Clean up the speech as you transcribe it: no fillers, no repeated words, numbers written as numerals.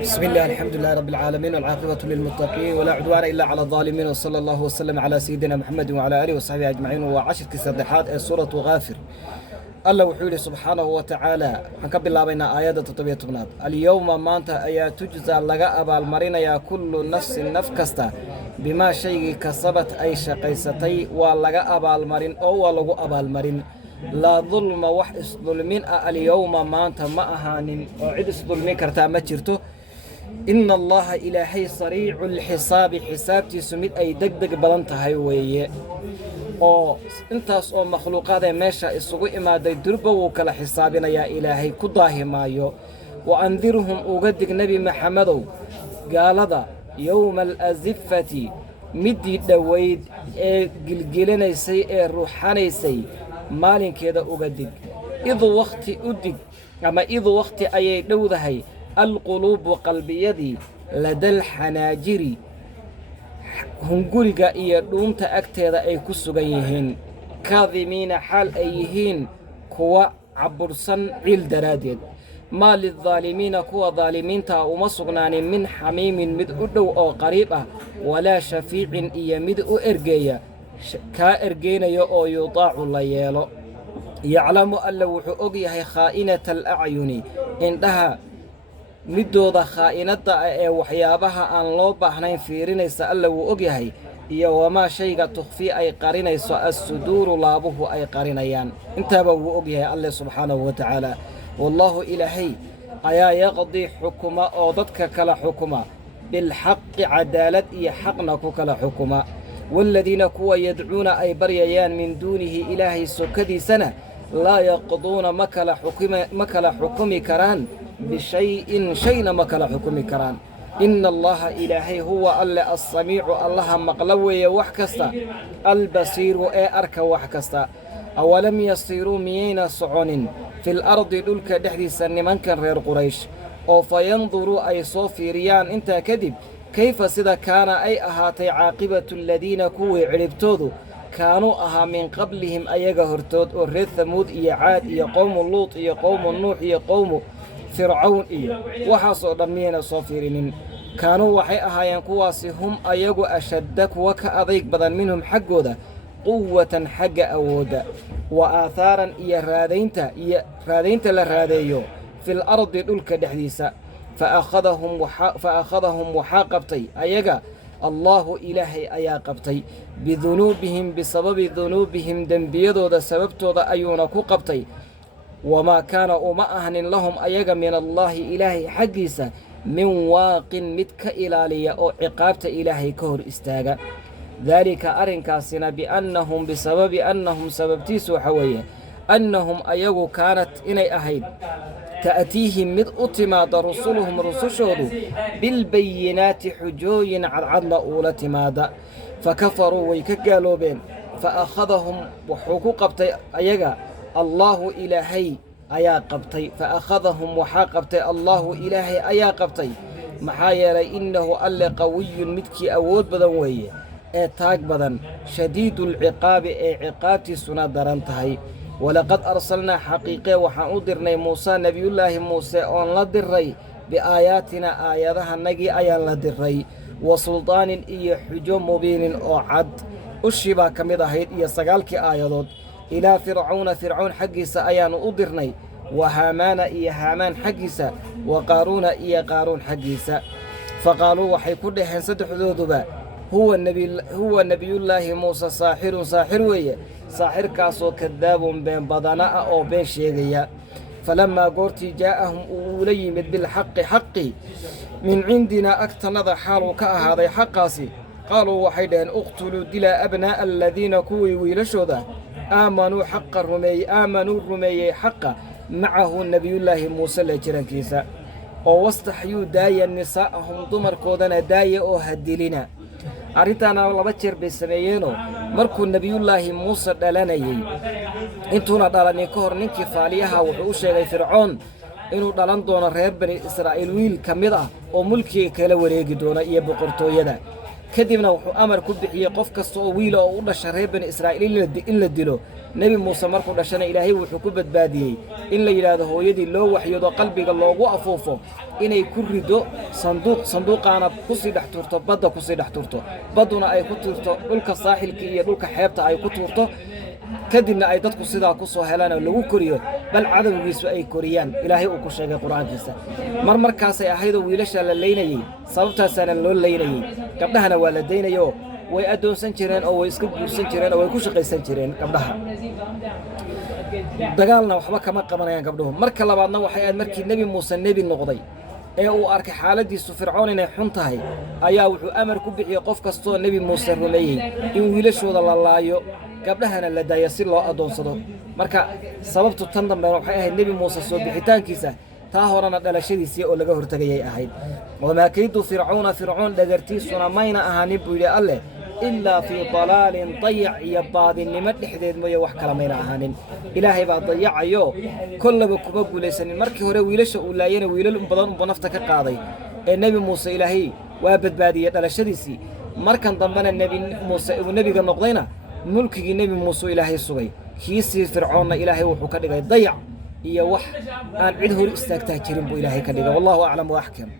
بسم الله الحمد لله رب العالمين والعاقبة للمتقين ولا عدوان إلا على الظالمين وصلى الله وسلم على سيدنا محمد وعلى آله وصحبه أجمعين وعشر كسدحات سورة غافر الله وحوله سبحانه وتعالى حنكب الله بين آيات تطبيع تبنات اليوم ما أنت أيا تجزى لغا أبا المرين يا كل نفس نفكستا بما شيء كسبت أي شقيستي ولغا أبا المرين أو ولغو أبا المرين لا ظلم وحس ظلمين اليوم ما أنت ما أهان عدس ظلمين كرتا ما جرتو إن الله إلهي سريع الحساب حسابتي سميد أي دقدق بلانتها هايوية oo intaas oo makhluuqaad ay meesha isugu imaaday durba uu kala xisaabinaya ilaahay ku daahimaayo wa andirhum uga dig nabi maxamedow gaalada yawmal azifati midii dhaweyd ee gilgilanaysay ee ruuxanaysay maalinkeeda uga dig idu waqti u dig ama idu waqti ayay dhowdahay alquluub qalbiyadii ladal xanaajiri hunguriga iyo dhuunta agteeda ay ku sugan yihiin kaadimiina xaal ay yihiin kuwa cabursan ciil daraaddeed maa lidaalimiina kuwa daalimiinta uma sugnaanin min xamiimin mid u dhow oo qariib ah walaa shafiicin iyo mid u ergeeya kaa ergeynaya oo yutaacu la yeelo yaclamu alla wuxuu og yahay khaa'inata alacyuni indhaha midooda khaa'inada ee waxyaabaha aan loo baahnayn fiirinaysa alla wuu og yahay iyo wamaa shayga tukhfi ay qarinayso as-suduuru laabuhu ay qarinayaan intaaba wuu og yahay alle subxaanahu wa tacaala wallaahu ilaahay ayaa yaqdii xukuma oo dadka kala xukuma bilxaqi cadaalad iyo xaqna ku kala xukuma waaladiina kuwa yadcuuna ay baryayaan min duunihi ilaahay sokadiisana laa yaqduuna ma kala xukumi karaan بشيء شيء ما كلا حكم كران إن الله إلهي هو الله السميع الله مقلوي وحكستا البصير أرك وحكستا أولم يصيروا ميين صعون في الأرض دلك دحدي سن من كان غير قريش أو فينظروا أي صوفيريان انت كذب كيف سدا كان أي أهاتي عاقبة الذين كوي عربتوذو كانوا أها من قبلهم أيغا هرتود ورث ثمود إيا عاد إيا قوم اللوط إيا قوم النوح إيا قوم فرعون إيه وحصو دمينا صافرين كانوا وحي أهايان كواسي هم أيغو أشدك وكأضيك بدن منهم حقو ذا قوة حق أودا وآثارا إيا رادينتا لراديو في الأرض دولك دحديسا فأخذهم وحاقبتي أيغا الله إلهي أيا قبتي بذنوبهم بسبب ذنوبهم دنبيضو ذا سببتو ذا أيونكو قبتي وما كان وما أهن لهم أيغا من الله إلهي حقيسا من واق متك إلالية أو عقابة إلهي كهر استاغا ذلك أرنكاسنا بأنهم بسبب أنهم سببتيسوا حوية أنهم أيغو كانت إني أهيد تأتيهم مذ أتماد رسولهم رسوشودو بالبينات حجوي عدل أولى ماذا فكفروا ويكقالوا بين فأخذهم وحقوق أيغا الله إلهي أيا قبطي فأخذهم وحاقبتي الله إلهي أيا قبطي محايا إنه ألا قوي متكي أود بدنوية تاك بدن شديد العقاب عقابتي سنة درانتهي ولقد أرسلنا حقيقة وحاودرنا موسى نبي الله موسى أن لدري بآياتنا آياتها نجي آيان لدري وسلطان إيا حجوم مبين أو عد أشبا كمدا هيد إيا سقالك آيادود إلى فرعون حقيسا أيان أضرني وهامان إيا هامان حقيسا وقارون إيا قارون حقيسا فقالوا وحي كل حنسد حدودبا هو نبي الله موسى ساحر ويه ساحر كاسو كذاب بين بدناء أو بين شيغيا فلما قرتي جاءهم أوليمد بالحق حقي من عندنا أكتنظ حالو كأهذا حقاسي قالوا وحيدين اقتلوا دلا أبناء الذين كوي ويلشوذا آمنوا الرمي حقا معه النبي الله موسى لجران كيسا واستحيوا دايا نساءهم ضمر كودنا دايا أو هدلنا أريتانا والله بتشر بسميينو مركو النبي الله موسى دلانيي انتونا دلاني كهر ننكي فاليها وحوشي فرعون إنو دلان دونا رير بني إسرائيل ويل كميدا وملكي كلا وريقي دونا إيا بقرطو يدا كدبنا وحو أمر كبحية قف كستو ويلا وقلنا شرير بني إسرائيل إلا دلو nebi muuse markuu dhashana ilaahay wuxuu ku badbaadiyey in la yidhaahdo hooyadii loo waxyoodo qalbiga loogu afuufo inay ku rido sanduuqaana kusii dhex tuurto badda kusii dhex tuurto badduna ay ku tuurto dhulka saaxilka iyo dhulka xeebta ay ku tuurto kadibna ay dadku sidaa ku soo helaan oo lagu koriyo bal cadowgiisu ay koriyaan ilaahay uu ku sheegay qur-aankiisa markaasay ahaydoo wiilashaa la laynayey sababtaasaana loo laynayey gabdhahana waa la daynayoo way addoonsan jireen oo way iska guursan jireen oo way ku shaqaysan jireen gabdhaha dagaalna waxba kama qabanayaan gabdhuhu marka labaadna waxay ahayd markii nebi muuse nebi noqday ee uu arkay xaaladiisu fircoon inay xun tahay ayaa wuxuu amar ku bixiyey qof kastoo nebi muuse rumeeyey in wiilashooda la laayo gabdhahana la daayo si loo addoonsado marka sababtu tan dambe waxay ahayd nebi muuse soo bixitaankiisa taa horena dhalashadiisii oo laga hortagayay ahayd wamaa kaydu fircoon dhagartiisuna mayna ahaanin buu yidhi alleh ilaa fii dalaalin dayac iyo baadinnimo dhexdeed mooye wax kala mayna ahaanin ilaahay baa dayacayo kollaba kuma guulaysanin markii hore wiilasha uu laayana wiilal badan unba nafta ka qaaday ee nebi muuse ilaahay waa badbaadiyey dhalashadiisii markan dambena nebi muuse uu nebiga noqdayna mulkigii nebi muuse ilaahay sugay kiisii fircoonna ilaahay wuxuu ka dhigay dayac iyo wax aan cid hor istaagtaa jirin buu ilaahay ka dhigay wallahu aclam wa axkam